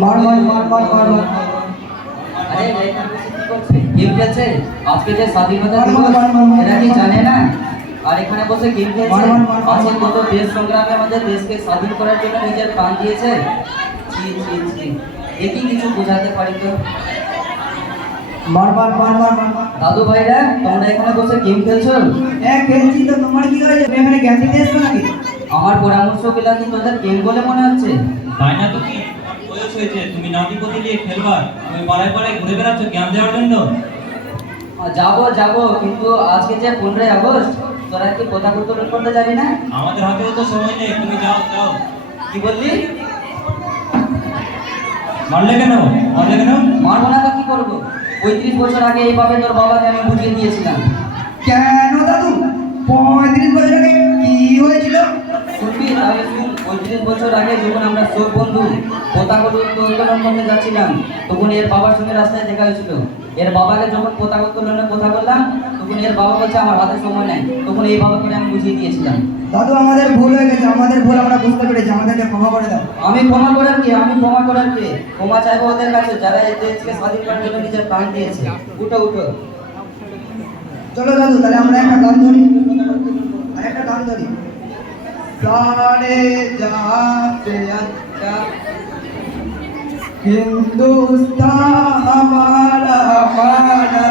মার মার মার আরে এখানে বসে কি করছে আজকে যে স্বাধীনতা মার, দিবস মার, মার, মার, এরা কি জানে না? আর এখানে বসে গেম খেলছে মার, মার, মার, মার, আজকে মার। কত দেশ সংগ্রামে আমাদের দেশকে স্বাধীন করার জন্য নিজের প্রাণ দিয়েছে? ছি দেখি কিছু বোঝাতে পারি তো? মার মার মার মার মার মার দাদু ভাইরা তোমরা এখানে বসে গেম খেলছো? হ্যাঁ খেলছি তো। তোমার কি হয়েছে? এখানে জ্ঞান দিতে নাকি? আমার পরামর্শগুলা কি তোদের গেম বলে মনে হচ্ছে? তাই না তো কি? বয়স হয়েছে তুমি নাতিপতি নিয়ে খেলবা তুমি পাড়ায় পাড়ায় ঘুরে বেড়াচ্ছ জ্ঞান দেওয়ার জন্য? যাব যাব কিন্তু আজকে যে পনেরোই আগস্ট তোরা কি পতাকা উত্তোলন করতে যাবি না? আমাদের হাতেও তো সময় নেই তুমি যাও যাও। কি বললি? মারলে কেন? মারলে কেন? মারবো না তো কি করব? পঁয়ত্রিশ বছর আগে এইভাবে তোর বাবাকে আমি বুঝিয়ে দিয়েছিলাম। পঁয়ত্রিশ বছর আগে যখন আমরা সব বন্ধু পতাকা উত্তোলন করতে যাচ্ছিলাম তখন এর বাবার সঙ্গে রাস্তায় দেখা হয়েছিল। এর বাবাকে যখন পতাকা উত্তোলনের কথা বললাম তখন এর বাবা বলছে আমার হাতে সময় নেই। তখন এই বাবাকে আমি বুঝিয়ে দিয়েছিলাম। দাদু আমাদের ভুল হয়ে গেছে আমাদের ভুল আমরা বুঝতে পেরেছি আমাদেরকে ক্ষমা করে দাও। আমি ক্ষমা করার কে? আমি ক্ষমা করার কে? ক্ষমা চাইব ওদের কাছে যারা এই দেশকে স্বাধীন করার জন্য নিজের প্রাণ দিয়েছে। উঠো উঠো। চলো দাদু তাহলে আমরা একটা গান ধরি। আর একটা গান ধরি। सारे जहाँ से अच्छा हिंदुस्तान हमारा हमारा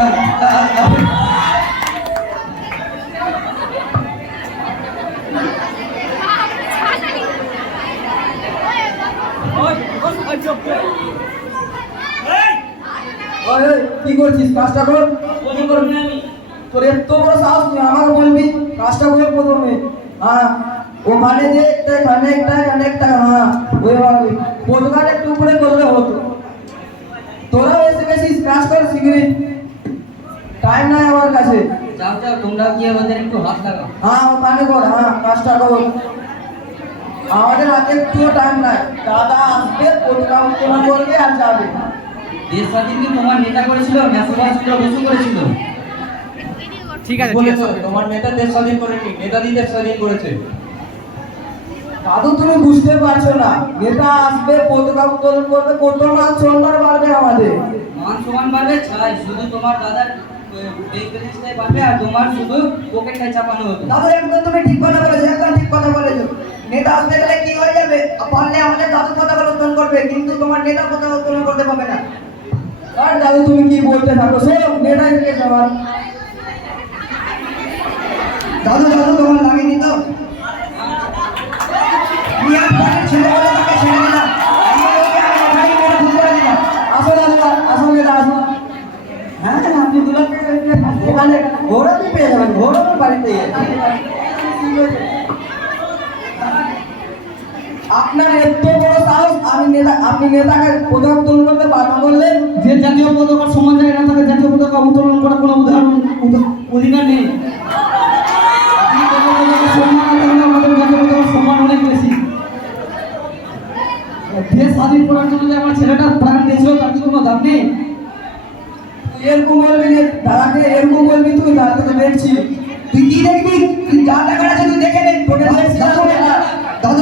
ওই ওই, কি করছিস কাজটা কর কি করবি আমি তোর এত বড় সাহস তুই আমাকে বলবি কাজটা করে প্রথমে হ্যাঁ ওখানে যে একটা এখানে একটা এখানে একটা হ্যাঁ ওইভাবে একটু উপরে করলে হতো। তোরা এসে গেছিস কাজ কর শিগগিরি টাইম নাই আমার কাছে। যাও যাও তোমরা গিয়ে ওদের একটু হাত লাগাও। হ্যাঁ ওখানে কর হ্যাঁ কাজটা কর। আমাদের হাতে একটুও টাইম নাই। দাদা আসবে উত্তোলন করবে আর যাবে। দেশ স্বাধীন কি তোমার নেতা করেছিল? সুভাষচন্দ্র বসু করেছিল? ঠিক আছে আছে। তোমার নেতা দেশ স্বাধীন করেনি নেতাজি দেশ স্বাধীন করেছে। দাদু তুমি বুঝতে পারছ না। নেতা আসবে পতাকা উত্তোলন করবে কত মান সম্মান বাড়বে আমাদের। মান সমান বাড়বে ছাই শুধু তোমার দাদার আর তোমার শুধু পকেটটাই চাপানো হতো দাদু একদম তুমি ঠিক কথা বলেছ একদম ঠিক কথা বলেছ। নেতা আসতে গেলে কি হয়ে যাবে? পারলে আমাদের দাদু পতাকা উত্তোলন করবে কিন্তু তোমার নেতা পতাকা উত্তোলন করতে পারবে না। আর দাদু তুমি কি বলতে থাকো? সে নেতা থেকে সবার দাদু দাদু তোমার লাগেনি তো। ঘোড়াতে পেয়ে যাবেন ঘোড়াতে বাড়িতে আপনার এত বড় সাহস, আমি নেতা, আপনি নেতাকে পতাকা উত্তোলন করতে বাধা করলেন যে জাতীয় পতাকার সমান যায় জাতীয় পতাকা উত্তোলন করার কোনো উদাহরণ, উদ- অধিকার তুই এরকম বলবি দাদাকে এরকম বলবি তুই দাদাকে তো দেখছি তুই কি দেখবি তুই যা দেখা তুই দেখে নে দাদু দাদু